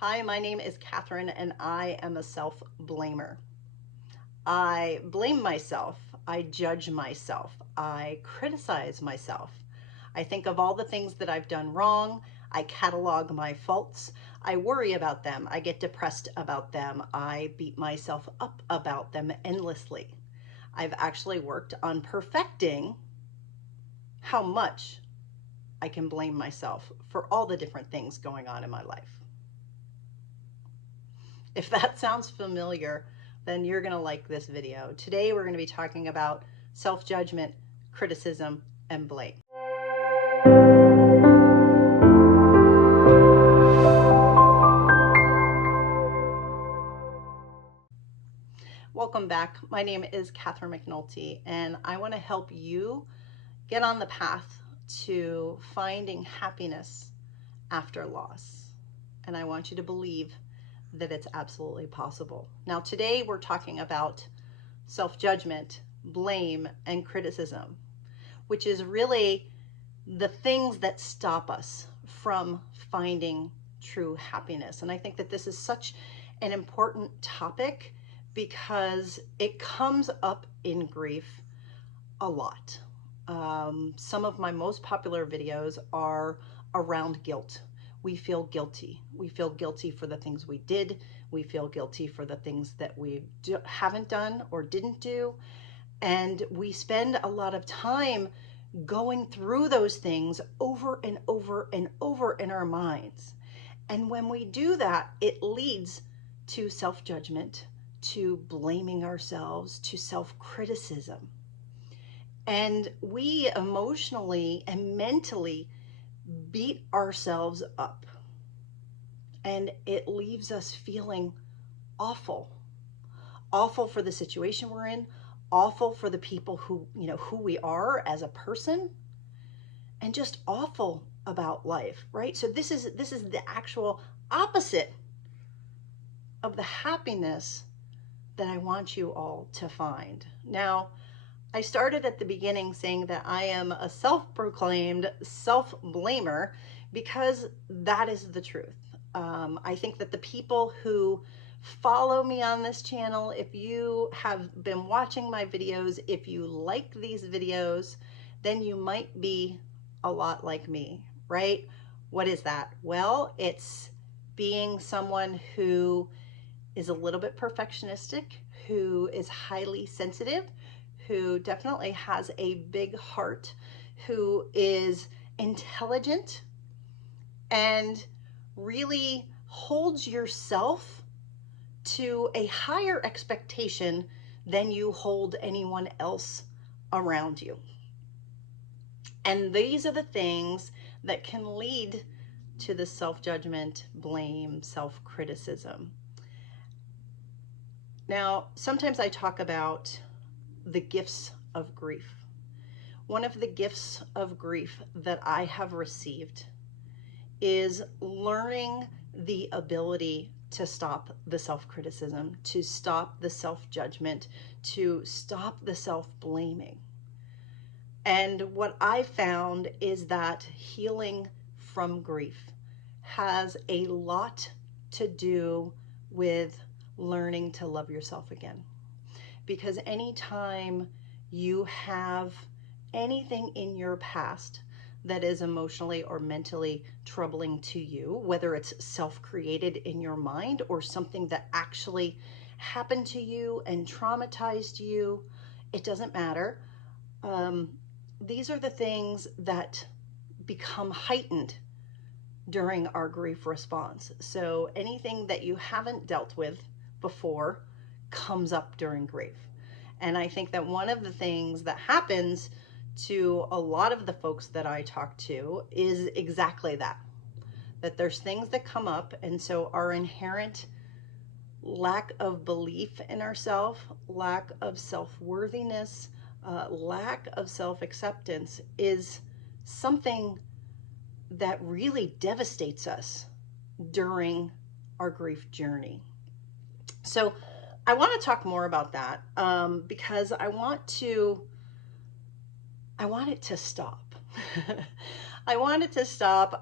Hi, my name is Catherine and I am a self-blamer. I blame myself, I judge myself, I criticize myself. I think of all the things that I've done wrong, I catalog my faults, I worry about them, I get depressed about them, I beat myself up about them endlessly. I've actually worked on perfecting how much I can blame myself for all the different things going on in my life. If that sounds familiar, then you're going to like this video. Today we're going to be talking about self-judgment, criticism, and blame. Welcome back. My name is Catherine McNulty, and I want to help you get on the path to finding happiness after loss. And I want you to believe that it's absolutely possible. Now, today we're talking about self-judgment, blame, and criticism, which is really the things that stop us from finding true happiness. And I think that this is such an important topic because it comes up in grief a lot. Some of my most popular videos are around guilt. We feel guilty. We feel guilty for the things we did. We feel guilty for the things that we haven't done or didn't do. And we spend a lot of time going through those things over and over and over in our minds. And when we do that, it leads to self-judgment, to blaming ourselves, to self-criticism. And we emotionally and mentally beat ourselves up. And it leaves us feeling awful. Awful for the situation we're in, awful for the people who we are as a person, and just awful about life, right? So this is the actual opposite of the happiness that I want you all to find. Now, I started at the beginning saying that I am a self-proclaimed self-blamer because that is the truth. I think that the people who follow me on this channel, if you have been watching my videos, if you like these videos, then you might be a lot like me, right? What is that? Well, it's being someone who is a little bit perfectionistic, who is highly sensitive, who definitely has a big heart, who is intelligent, and really holds yourself to a higher expectation than you hold anyone else around you. And these are the things that can lead to the self-judgment, blame, self-criticism. Now, sometimes I talk about the gifts of grief. One of the gifts of grief that I have received is learning the ability to stop the self-criticism, to stop the self-judgment, to stop the self-blaming. And what I found is that healing from grief has a lot to do with learning to love yourself again. Because anytime you have anything in your past that is emotionally or mentally troubling to you, whether it's self-created in your mind or something that actually happened to you and traumatized you, it doesn't matter. These are the things that become heightened during our grief response. So anything that you haven't dealt with before comes up during grief. And I think that one of the things that happens to a lot of the folks that I talk to is exactly that there's things that come up, and so our inherent lack of belief in ourselves, lack of self-worthiness, lack of self-acceptance is something that really devastates us during our grief journey. So I want to talk more about that because I want it to stop. I want it to stop.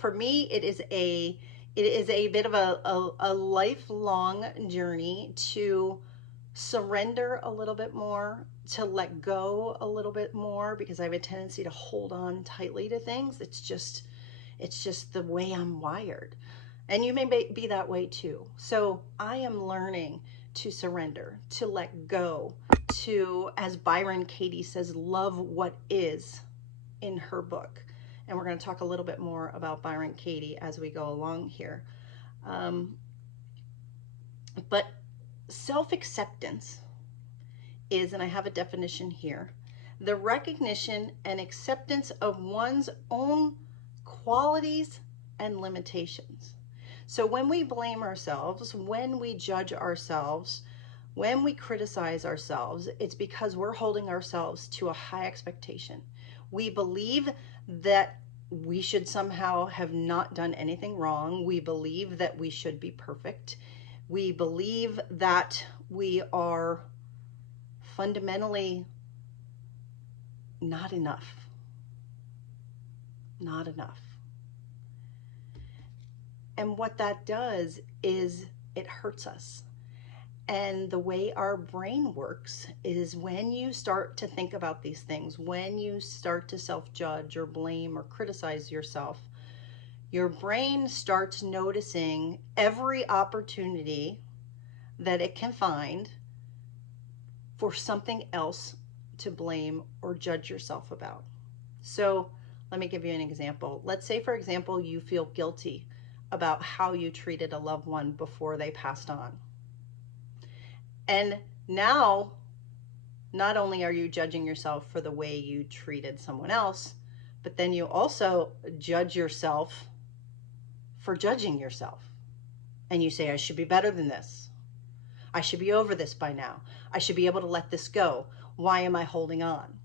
For me, it it is a bit of a lifelong journey to surrender a little bit more, to let go a little bit more, because I have a tendency to hold on tightly to things. It's just the way I'm wired. And you may be that way too. So I am learning to surrender, to let go, to, as Byron Katie says, love what is in her book. And we're going to talk a little bit more about Byron Katie as we go along here. But self-acceptance is, and I have a definition here, the recognition and acceptance of one's own qualities and limitations. So when we blame ourselves, when we judge ourselves, when we criticize ourselves, it's because we're holding ourselves to a high expectation. We believe that we should somehow have not done anything wrong. We believe that we should be perfect. We believe that we are fundamentally not enough. Not enough. And what that does is it hurts us. And the way our brain works is when you start to think about these things, when you start to self-judge or blame or criticize yourself, your brain starts noticing every opportunity that it can find for something else to blame or judge yourself about. So let me give you an example. Let's say, for example, you feel guilty about how you treated a loved one before they passed on. And now, not only are you judging yourself for the way you treated someone else, but then you also judge yourself for judging yourself. And you say, I should be better than this. I should be over this by now. I should be able to let this go. Why am I holding on?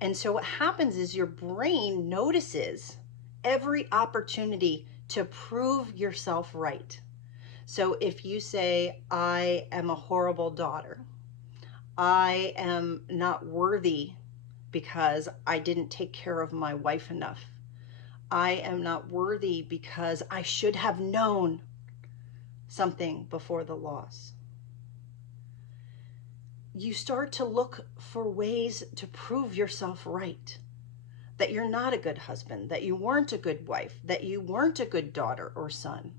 And so what happens is your brain notices every opportunity to prove yourself right. So if you say, I am a horrible daughter, I am not worthy because I didn't take care of my wife enough, I am not worthy because I should have known something before the loss, you start to look for ways to prove yourself right. That you're not a good husband, that you weren't a good wife, that you weren't a good daughter or son,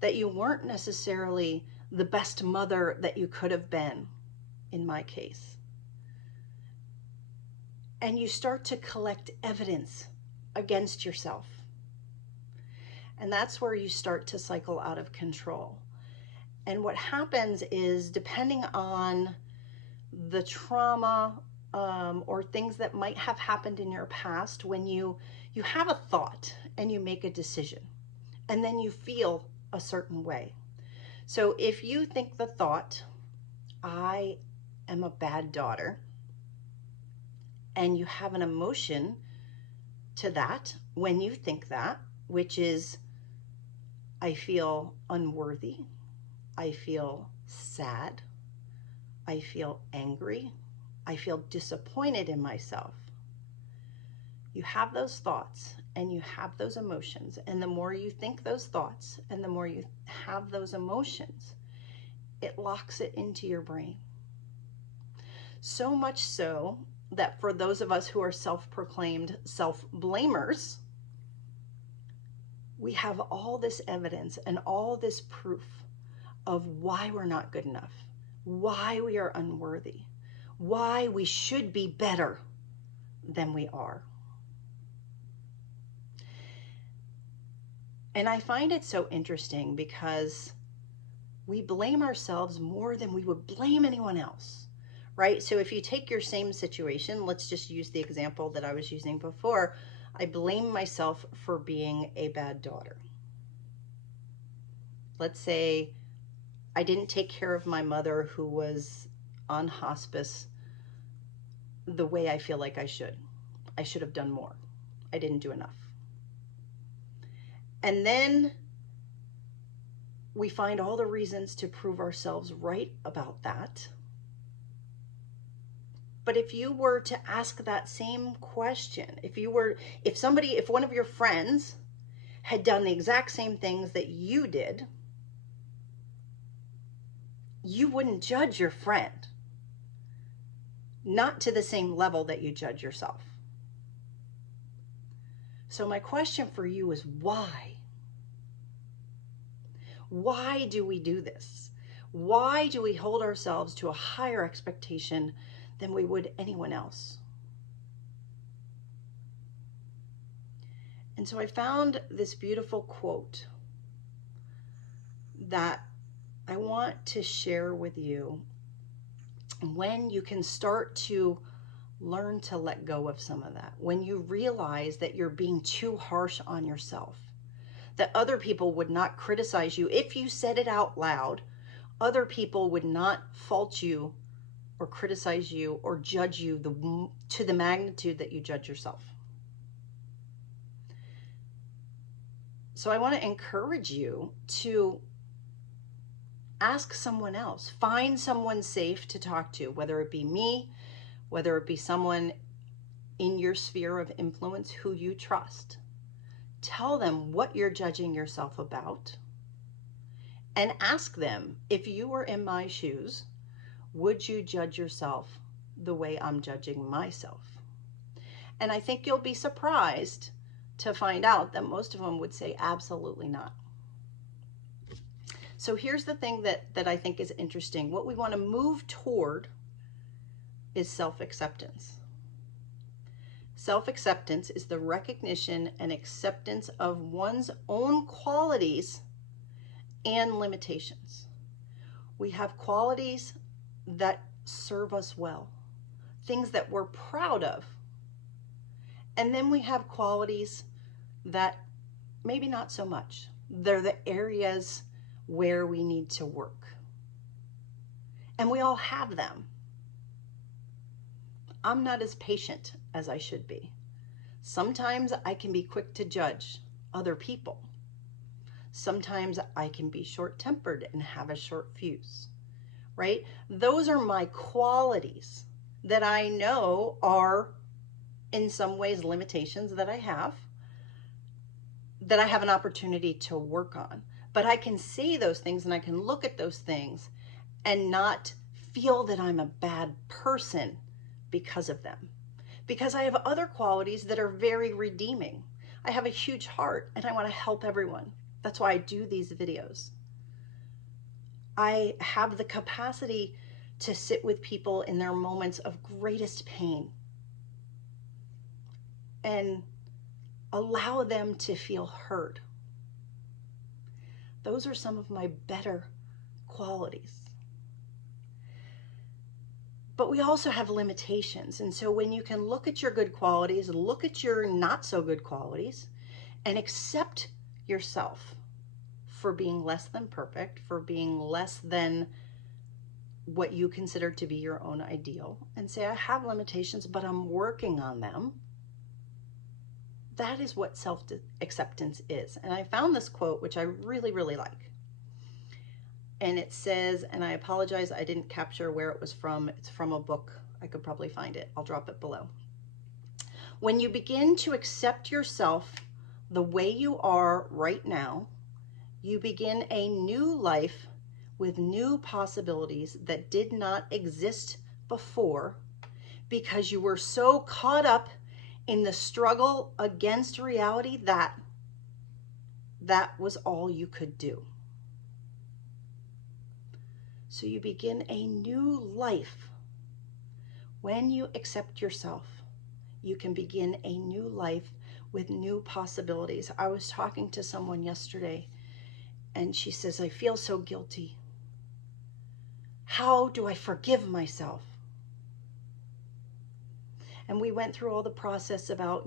that you weren't necessarily the best mother that you could have been, in my case. And you start to collect evidence against yourself. And that's where you start to cycle out of control. And what happens is, depending on the trauma or things that might have happened in your past, when you have a thought and you make a decision, and then you feel a certain way. So if you think the thought, I am a bad daughter, and you have an emotion to that when you think that, which is, I feel unworthy, I feel sad, I feel angry, I feel disappointed in myself. You have those thoughts and you have those emotions, and the more you think those thoughts and the more you have those emotions, it locks it into your brain. So much so that for those of us who are self-proclaimed self-blamers, we have all this evidence and all this proof of why we're not good enough, why we are unworthy, why we should be better than we are. And I find it so interesting because we blame ourselves more than we would blame anyone else, right? So if you take your same situation, let's just use the example that I was using before. I blame myself for being a bad daughter. Let's say I didn't take care of my mother who was on hospice the way I feel like I should. I should have done more. I didn't do enough. And then we find all the reasons to prove ourselves right about that. But if you were to ask that same question, if one of your friends had done the exact same things that you did, you wouldn't judge your friend, not to the same level that you judge yourself. So my question for you is why? Why do we do this? Why do we hold ourselves to a higher expectation than we would anyone else? And so I found this beautiful quote that I want to share with you. When you can start to learn to let go of some of that, when you realize that you're being too harsh on yourself, that other people would not criticize you if you said it out loud, other people would not fault you or criticize you or judge you to the magnitude that you judge yourself. So I want to encourage you to ask someone else, find someone safe to talk to, whether it be me, whether it be someone in your sphere of influence who you trust. Tell them what you're judging yourself about and ask them, if you were in my shoes, would you judge yourself the way I'm judging myself? And I think you'll be surprised to find out that most of them would say absolutely not. So here's the thing that I think is interesting. What we want to move toward is self-acceptance. Self-acceptance is the recognition and acceptance of one's own qualities and limitations. We have qualities that serve us well, things that we're proud of. And then we have qualities that maybe not so much. They're the areas where we need to work. And we all have them. I'm not as patient as I should be. Sometimes I can be quick to judge other people. Sometimes I can be short-tempered and have a short fuse, right? Those are my qualities that I know are in some ways limitations that I have an opportunity to work on. But I can see those things and I can look at those things and not feel that I'm a bad person because of them. Because I have other qualities that are very redeeming. I have a huge heart and I want to help everyone. That's why I do these videos. I have the capacity to sit with people in their moments of greatest pain and allow them to feel heard. Those are some of my better qualities. But we also have limitations. And so when you can look at your good qualities, look at your not so good qualities, and accept yourself for being less than perfect, for being less than what you consider to be your own ideal, and say, I have limitations, but I'm working on them. That is what self-acceptance is. And I found this quote, which I really, really like. And it says, and I apologize, I didn't capture where it was from. It's from a book. I could probably find it. I'll drop it below. When you begin to accept yourself the way you are right now, you begin a new life with new possibilities that did not exist before because you were so caught up in the struggle against reality that was all you could do. So you begin a new life. When you accept yourself, you can begin a new life with new possibilities. I was talking to someone yesterday and she says, I feel so guilty. How do I forgive myself? And we went through all the process about,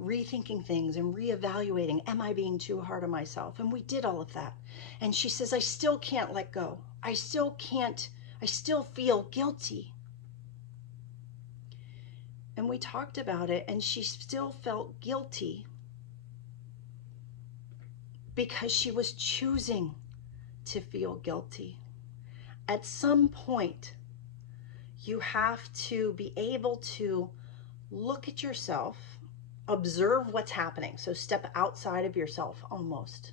rethinking things and reevaluating. Am I being too hard on myself? And we did all of that. And she says, I still can't let go. I still feel guilty. And we talked about it, and she still felt guilty because she was choosing to feel guilty. At some point, you have to be able to look at yourself, Observe what's happening. So step outside of yourself almost.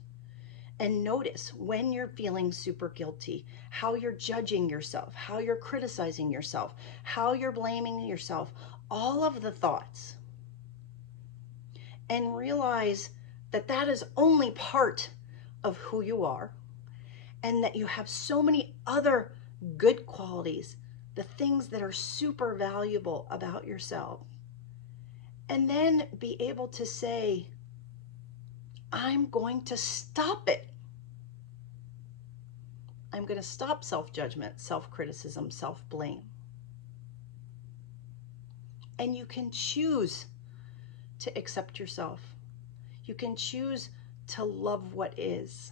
And notice when you're feeling super guilty, how you're judging yourself, how you're criticizing yourself, how you're blaming yourself, all of the thoughts. And realize that that is only part of who you are, and that you have so many other good qualities, the things that are super valuable about yourself. And then be able to say, I'm going to stop it. I'm going to stop self-judgment, self-criticism, self-blame. And you can choose to accept yourself. You can choose to love what is.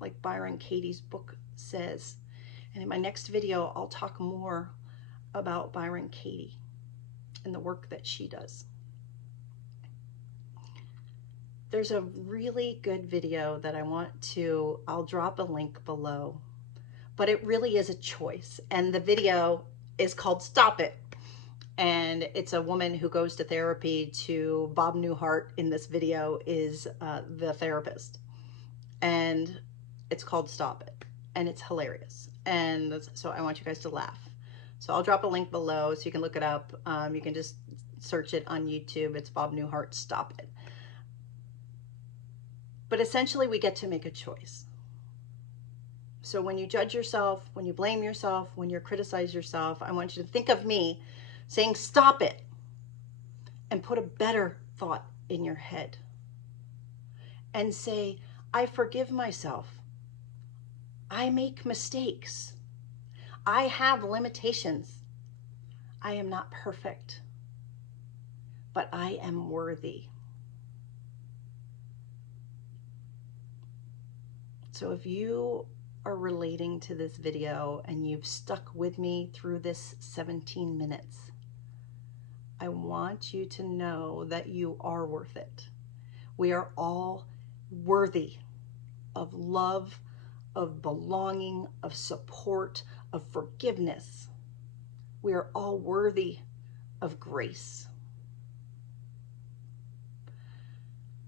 Like Byron Katie's book says. And in my next video, I'll talk more about Byron Katie and the work that she does. There's a really good video that I'll drop a link below, but it really is a choice. And the video is called Stop It. And it's a woman who goes to therapy to Bob Newhart in this video is the therapist. And it's called Stop It. And it's hilarious. And so I want you guys to laugh. So I'll drop a link below so you can look it up. You can just search it on YouTube. It's Bob Newhart, Stop It. But essentially, we get to make a choice. So when you judge yourself, when you blame yourself, when you criticize yourself, I want you to think of me saying, stop it, and put a better thought in your head. And say, I forgive myself. I make mistakes. I have limitations. I am not perfect, but I am worthy. So if you are relating to this video and you've stuck with me through this 17 minutes, I want you to know that you are worth it. We are all worthy of love, of belonging, of support, of forgiveness. We are all worthy of grace.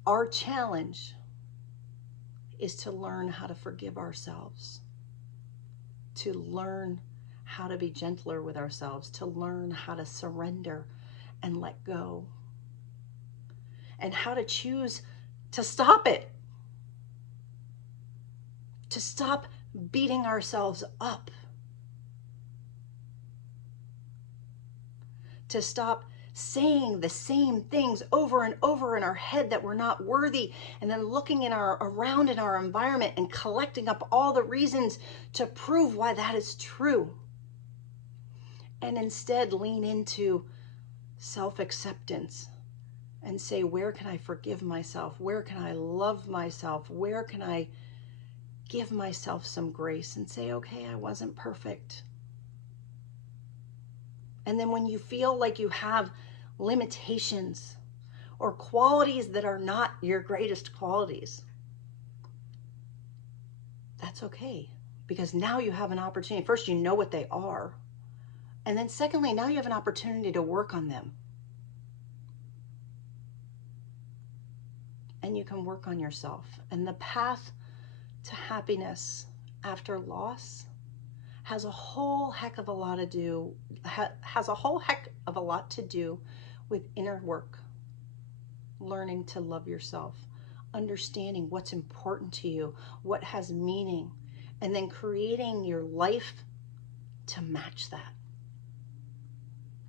Our challenge is to learn how to forgive ourselves, to learn how to be gentler with ourselves, to learn how to surrender and let go, and how to choose to stop it, to stop beating ourselves up, to stop saying the same things over and over in our head that we're not worthy, and then looking around in our environment and collecting up all the reasons to prove why that is true. And instead lean into self-acceptance and say, where can I forgive myself? Where can I love myself? Where can I give myself some grace and say, okay, I wasn't perfect. And then when you feel like you have limitations or qualities that are not your greatest qualities, that's okay, because now you have an opportunity. First, you know what they are. And then secondly, now you have an opportunity to work on them. And you can work on yourself. And the path to happiness after loss has a whole heck of a lot to do with inner work, learning to love yourself, understanding what's important to you, what has meaning, and then creating your life to match that.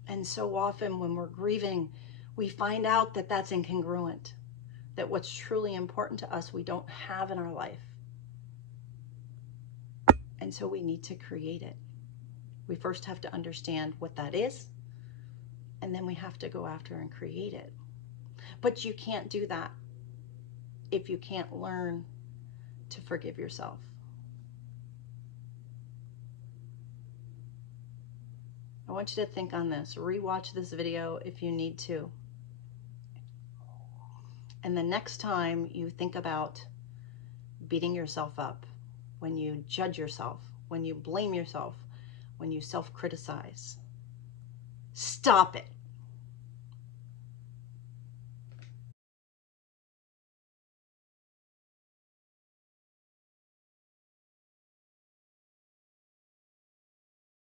And so often when we're grieving, we find out that that's incongruent, that what's truly important to us we don't have in our life. And so we need to create it. We first have to understand what that is, and then we have to go after and create it. But you can't do that if you can't learn to forgive yourself. I want you to think on this. Rewatch this video if you need to. And the next time you think about beating yourself up, when you judge yourself, when you blame yourself, when you self-criticize, stop it.